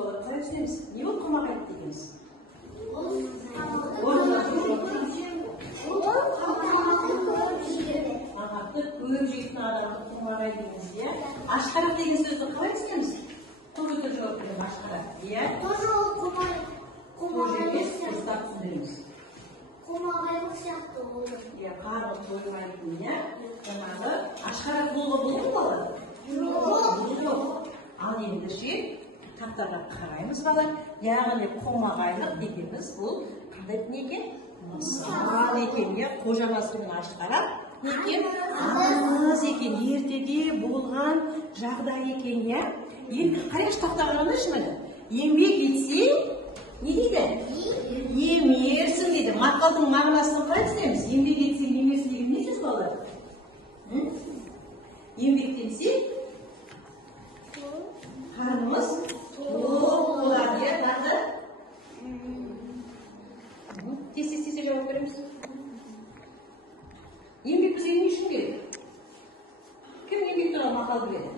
болады. Қалай түсінеміз? Не болып қомағайды дегеніміз? Тамақты көп жейтін адамды қомағай дейміз, иә? Ашқарақ деген сөзді қалай түсінеміз? Қол көтеріп жауап беремін, ашқарақ, иә? Тоже емес, дұрыстап түсіндіреміз. Қомағайлық сияқты болды. Иә, қарны тоймайтын, иә? Жаңағы ашқарақ болуға болды ма бала? Жоқ. Ал ендеше тақтаға қараймыз бала. Яғни қомағайлық дегеніміз бұл қандай екен? Мысал екен, иә? Қожанасымен ашқарақ екен? Аз екен, ертеде болған жағдай екен, иә? Енді қарайшы тақтаға қараңдаршы міне. Еңбек етсең, не дейді? Емерсің дейді. Мақалдың мағынасын қалай түсінеміз? Еңбек етсең емерсің деген не сөз балалар? Еңбектенсе қарнымыз тоқ болады, иә, тағы? Тез-тез жауап береміз. Еңбек бізге не үшін керек? Кім еңбек туралы мақал біледі?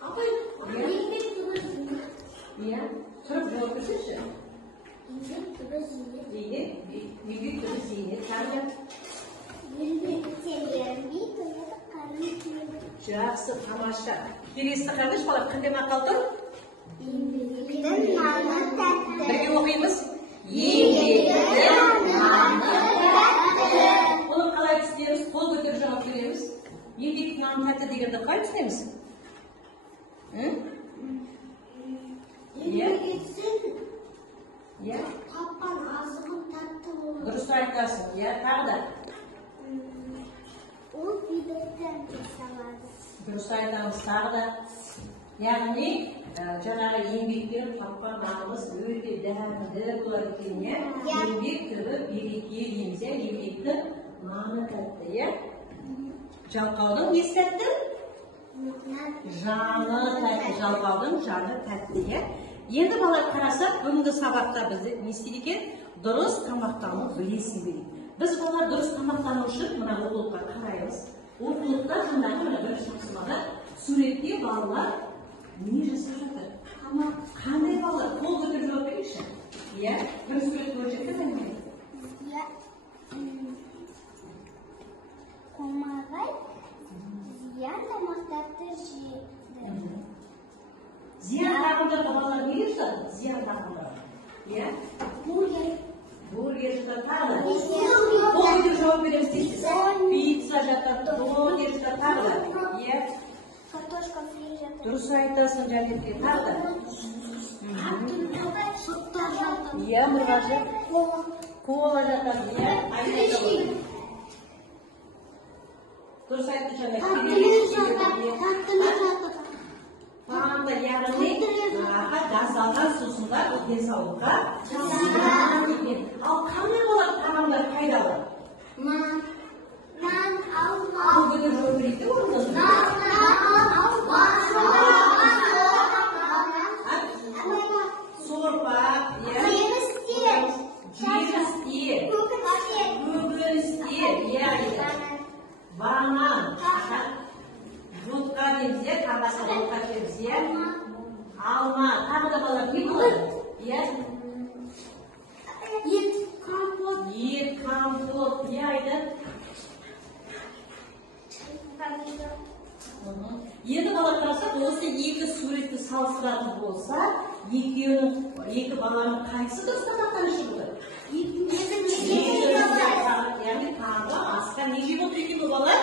Апай, Еңбек түбі зейнет. иә, тұрып жауап берсеңші. Еңбек түбі зейнет. Еңбек түбі зейнет. Тағы? Еңбек еңбей тояды, қарны тойады. Жақсы, тамаша. Келесі қараңдаршы бала, қандай мақал тұр? Еңбектің наны тәтті. Бірге оқимыз. Еңбектің наны тәтті. Оны қалай түсінеміз? Қол көтеріп жауап береміз. Еңбектің наны тәтті дегенді қалай түсінеміз? Еңбек етсең, Иә? тапқан азығын тәтті болады. Дұрыс айтасың, иә, тағы да. Ол бидеттен жасалады. Дұрыс айтамыз, тағы да. Яғни, жаңағы еңбектен тапқан нанымыз өте дәмді болады екен, иә? Еңбек түбі береке дейміз, иә? Еңбектің наны тәтті, иә? Жалқаудың несі тәтті? Жаны тәтті, жалқаудың жаны тәтті, иә? Енді балалар қарасақ, бүгінгі сабақта бізде не істейді екен? Дұрыс тамақтану білесің дейді. Біз балалар дұрыс тамақтану үшін мына оқулыққа қараймыз. Оқулықта жаңағы бірінші тапсырмада суретте балалар не жасап жатыр? Қандай балалар? Қол көтеріп жауап берейікші. Иә? Бір сурет көрсетті ме? Иә. Қомағай зиян тамақтарды жейді. Зиян тағамдарға балалар не жатады? Зиян тағамдарға. Иә? Бургер жатады, тағы да. Қол көтеріп жауап береміз дейсіз. Пицца жатады, донер жатады, тағы да. Иә? Картошка фри жатады. Дұрыс айтасың, Жәнетке, тағы да. Соттар жатады. Иә, мұрғажы. Кола жатады, иә? Дұрыс айтты, Жәнет. Фанта, яғни газдалған сусындар денсаулыққа зиян екен. Ал қандай болады тағамдар пайдалы? Нан, алма. Қол көтеріп жауап берейік те орнына. Сорпа, иә? Жемістер, көкөністер, иә, банан, ботқа дейміз, иә? Тағасы ботқа дейміз, иә? Алма, тағы да балалар не болады? Иә? Ет, компот. Ет, компот, иә айды? Енді балалар қарасақ, осы екі суретті салыстыратын болса, екі баланың қайсысы дұрыс тамақтанушы болды? Яғни таңғы асқа не жеп отыр екен бұл балалар?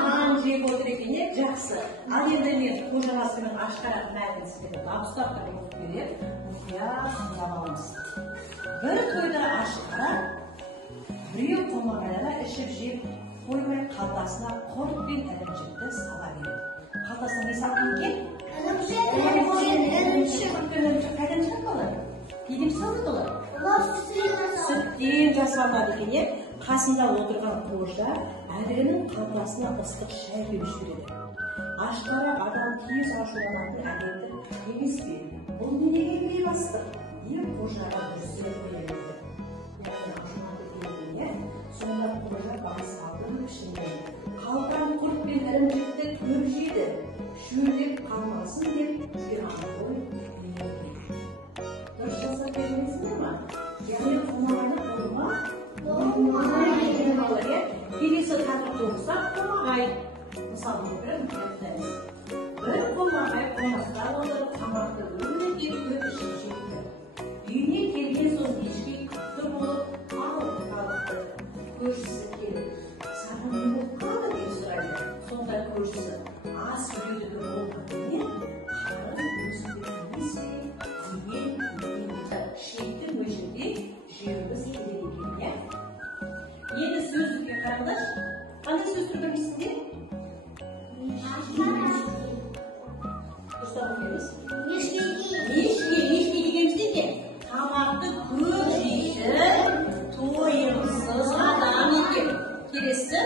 Нан жеп отыр екен, иә? Жақсы. Ал енді мен қожанасымен ашқарақ мәтін сіздерге дауыстап тұрып оқып беремін. Мұқият тыңдап аламыз. Бір тойда ашқарақ біреу қомағайлана ішіп жеп қоймай қалтасына құрт пен ірімшікті сала береді. Қалтасына не салған екен? Ірімшік қайдан шығады олар? Неден салынады олар? Сүттен жасалынады екен, иә? Қасында отырған қожа әдірінің қалтасына ыстық шай құйып жібереді. Ашқарақ адам тез ашуланатын әдеті емес пе? Бұл не деген бейбастық? Ер қожаға дүрсе қояды. Сонда қожа бас алдын ішінде қалтан құрт пен ірімшікті көп kelimesi var. Yani komağayla olma. Birisi takip olsa komağay. Misal veriyorum. Bir komağay konakta onları tamakta öyle bir görüşecekler. Düğüne gelgen son ilişki kıptır olup ağır kalıptı. Görüşüsü gelir. Sana ne bu kadar diye sorarlar. Sonunda görüşüsü az sürüyordu bir olmadığını. Şarın gözündeki diye şehittir müjde şiirimiz ilerlediğine. Yeni sözlük yok arkadaş. Hangi sözlük demişsin? Mustafa Bey'imiz. Nişki demişti ki tamakta köz yiyişi toyumsuz adam yiyip birisi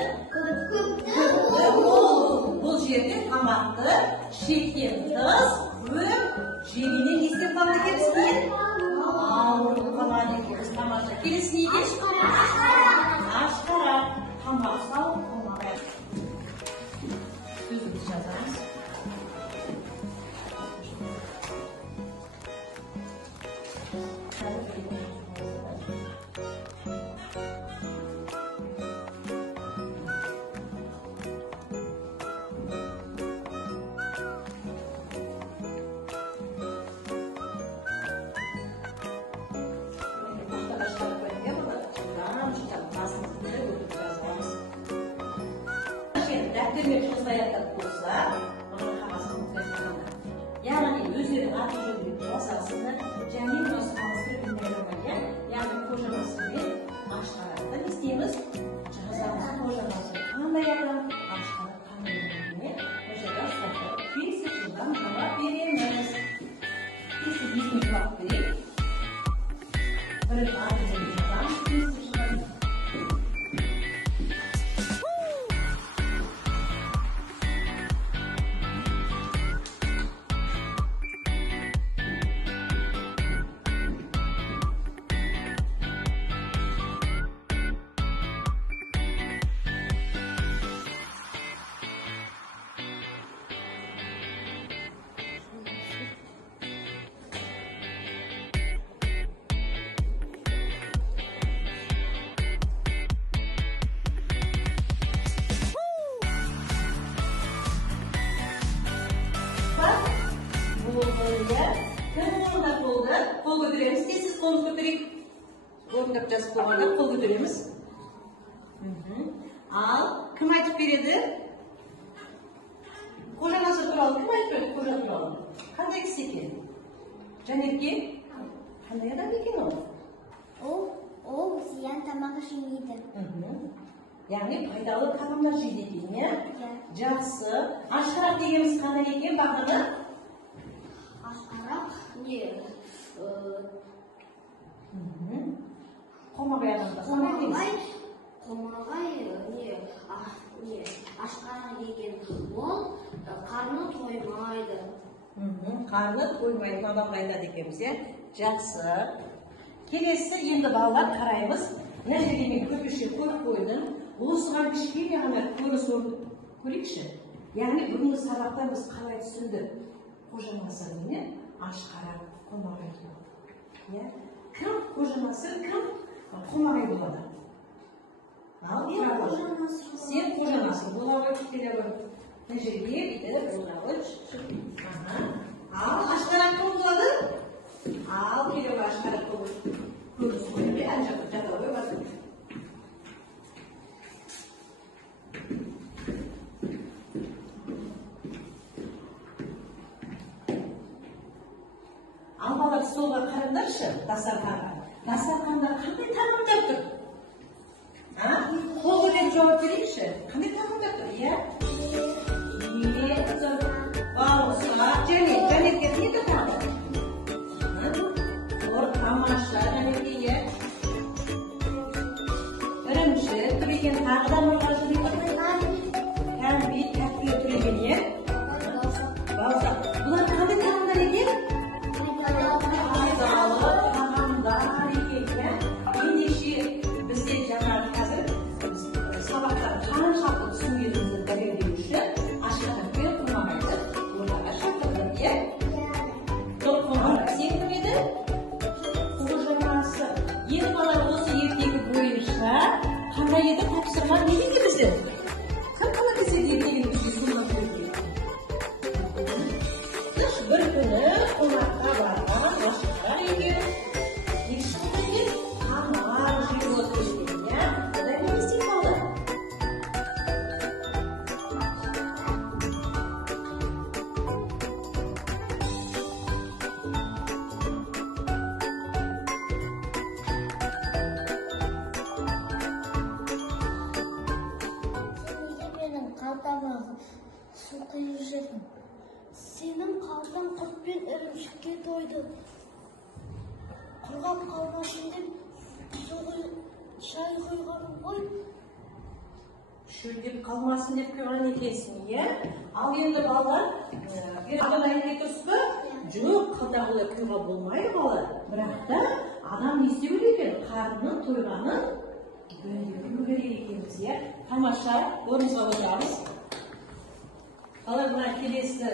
bu yerde tamakta şeker taz ve cebinin istifamda kerisini ağırlık falan yiyip tamakta kerisini yiyip aşkara tamaksal olmaya sözümüz yazarız. Dertlerine kızlayarak olsa, onun kafasını mutlaka. Yani özleri artık bir esasını cennet osmanlısı bilmelerine, yani kocamasını aşkaradan isteyimiz. Cihazamızı kocamasını kanlayalım, aşkara kanlayalım. Mesela sakın bir seçimden cevap veremez. Biz bir cevap vereyim. Böyle bir artık bir seçimden kol götüremiz. Sessiz kolumuzu götüreyim. Kol yapacağız kolunda. Kol götüremiz. Al. Kim açıp veredi? Koca nasıl duralım? Kim açıp veredi? Koca duralım. Hadi eksik. Canetki? Hadi ya da bir kim o? O ziyan tamak için yedi. Yani faydalı kanımlar jiddiğin ya. Жақсы. Aşkarak degemiz kanal eкен bakını. Aşkarak ne? Komagay adamda. Komagay ne? Aşkarak degen ол karnı toymaydı. Karnı toymaydı adamga айтады ekemiz ya. Жақсы. Келесі енді балалар қараймыз. Мына жерге мен көпеше көріп қойдым. Осыған кішкене ғана көріс көрейікші. Яғни бүгінгі сабақта біз қалай түсіндік? Қожанасыр не? Ашқарақ, қомағай болады. Кім қожанасыр, кім қомағай болады? Ал, сен қожанасыр. Бола ғой, келе ғой. Мына жерге бүйтіп, бола ғой. Ал, ашқарақ кім болады? Ал, келе ғой, ашқарақ болады. Көріс қойып, ән жата ғой басын. Албалар столға қараңдаршы, дастарханға. Дастарханда қандай тағамдар тұр? Қол көтеріп жауап берейікші. Қандай тағамдар тұр, иә? Ет тұр, бауырсақ, жәнетке не тұр тағы? Тамаша, жәнетке, иә? Ірімші, тұр екен, тағы да мұнға жүрейік. Кәмби, тәттілі тұр екен, иә? Бауырсақ. Бұлар қандай тағамдар екен? Бізде жаңағы қазір сабақта қаншалықты түсінгенімізді дәлелдеу үшін ашқарақ пен қомағайды оларға шақырдық, иә? Қомағай сен кім еді? Aslan kurt pен ірімшікке тойды. Құрғап қалмасын деп суға шай қойған ғой. Шөлдеп қалмасын деп қойған екенсің, иә? Ал енді балалар, адам әйелге тұрсыз ба? Жоқ, қадағалай қойға болмайды балалар. Бірақ та адам не істеу керек екен? Қарнының тойғанын білдіру керек екенбіз, иә? Тамаша, орныңызға отырамыз. Балалар, мына келесі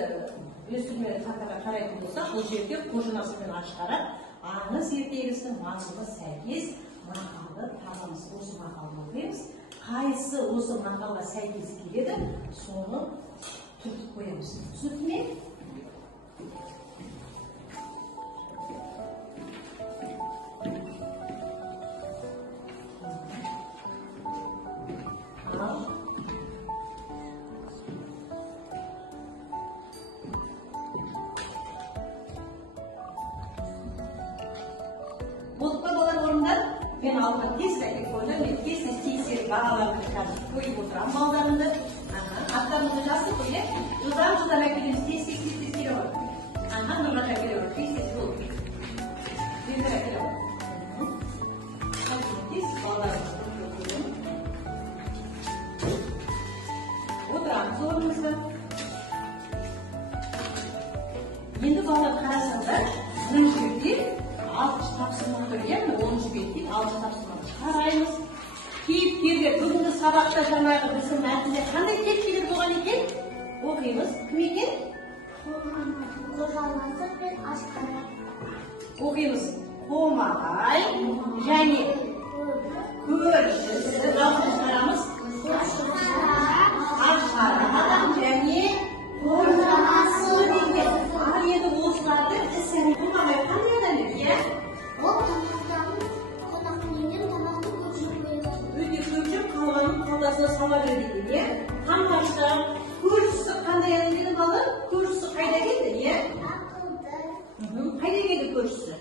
өсірме қатарға қарайтын болсақ, бұл жерде қожанасы мен ашқара аңыз ертегісінің мазмұнына сәйкес мақалды табамыз. Осы мақалды оқимыз. Қайсы осы мақалға сәйкес келеді, соны түртіп қоямыз. Түсінікті ме? Болып па балар орындар? Мен алдыма тез қайтып қойдым, мен тез тексеріп бағаларды қазір қойып отырамын балдарымды. Аттарымызды жаздық қой, иә? Жылдам әкелеміз, тез келе бар. Нұрға әкеле бар, тез болып. Тез әкеле бар. Тез балдарымызды қойып отырамыз орнымызда. Енді балдар қарасаңдар, мына жерде 6 тапсырма тұр, иә? 10 беттен 6 тапсырма қараймыз. Кейіпкерлер бүгінгі сабақта жаңағы біздің мәтінде қандай кейіпкерлер болған екен? Оқимыз. Кім екен? Қожанасы мен ашқара. Оқимыз. Қомағай және көршісі. Дауысын қарамыз. Ашқара және қожанасы деген. Ал енді осыларды іс-әрекет қомағай қандай адам еді, иә? Ол қонақтың үйінен тамақты көп жеп қойды. Өте көп жеп қалғанын қалтасына сала береді, иә? Қамбашта көршісі қандай адам еді бала? Көршісі қайда келді, иә? Ақылды. Қайда келді көршісі?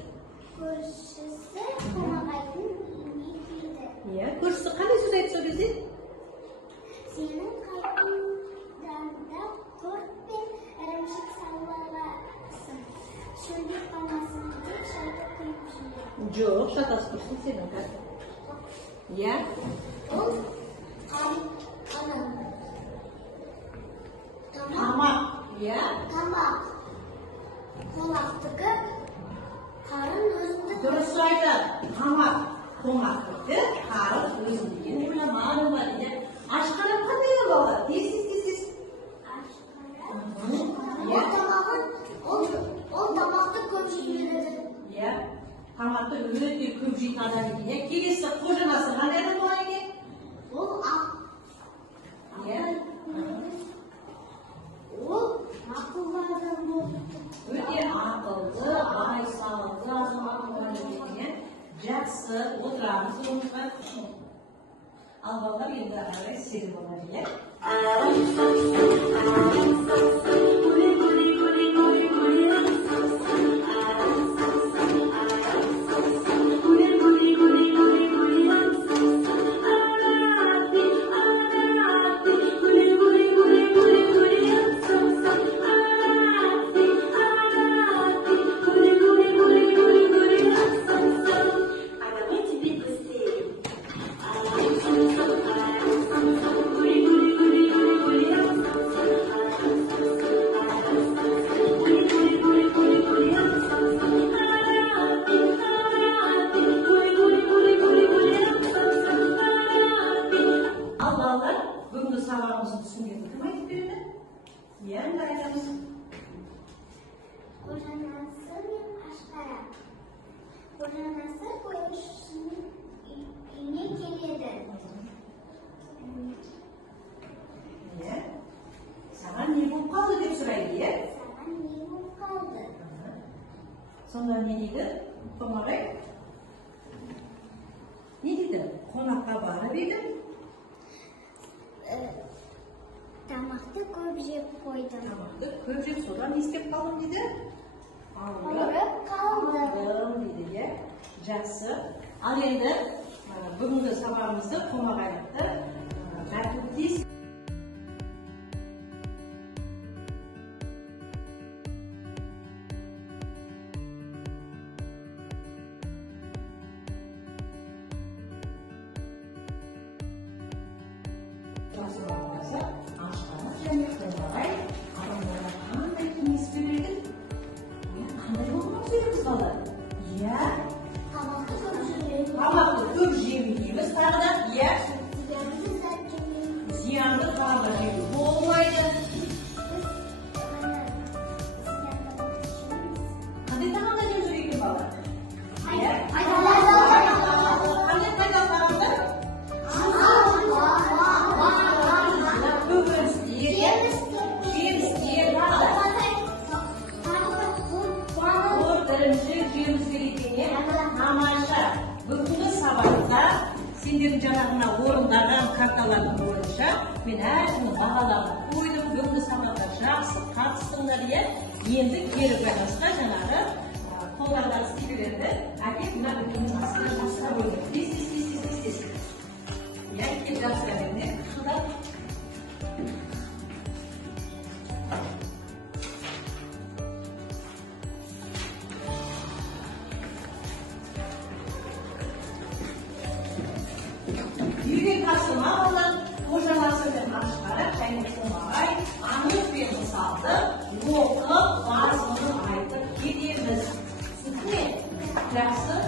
Көршісі қомағайдың үйіне келді. Иә, көршісі қандай сөз айтты сол кезде? Сенің қайдыңда құрт пен ірімшік салғансың. Шөлдеп қалмасын деп шайды құйып жіберді. Жоқ, шатасып тұрсың сенің қазір. Иә? Ол Тамақ, иә? тамақ. Қонақтығы қарын өзіңді. Дұрыс айтады. Тамақ, қонақтығы қарын өзіңді. Енді мына мағына бар, иә? Ашқара қандай бала? Тез. Ол тамақты көп жейді. Иә, тамақты өте көп жейтін адам екен. Келесі қожанасы қандай адам болған екен? Ол ақ. Иә. Ол ақылды адам болды. Өте ақылды, айсалды азамат болған екен. Жақсы, отырамыз орнымызға. Ал балалар енді әрі сері болады, иә? Бүгінгі сабағымыздың түсінгенін кім айтып береді? Иә, енді айтамыз. Қожанасы мен ашқара. Қожанасы көршісінің үйіне келеді. Иә. Саған не болып қалды деп сұрайды, иә? Саған не болып қалды? Сонда не дейді? Қомағай? Не дейді? Қонаққа барып едім. Тамақты көп жеп қойдым. Тамақты көп жеп, содан не істеп қалдым дейді? Ауырып қалдым дейді, иә? Жақсы. Ал енді бүгінгі сабағымызды Қомағайлықты тәртіптес сендердің жаңағына орындаған карталардың бойынша мен әркімнің бағаларын қойдым, бүгінгі сабаққа жақсы қатыстыңдар, иә. Енді кері байланысқа жаңағы қолдардағы стикерлерді әкеп мына дүкеннің астына жасыра қойдым. Тез. Иә, кеп жасыра берме. Шыдап. Үйге тасыма алып, қожаласымен ашқарап, және қомағай, аңыз бен мысалды оқып, мазмұнын айтып кетеміз. Түсінді ме? Жақсы.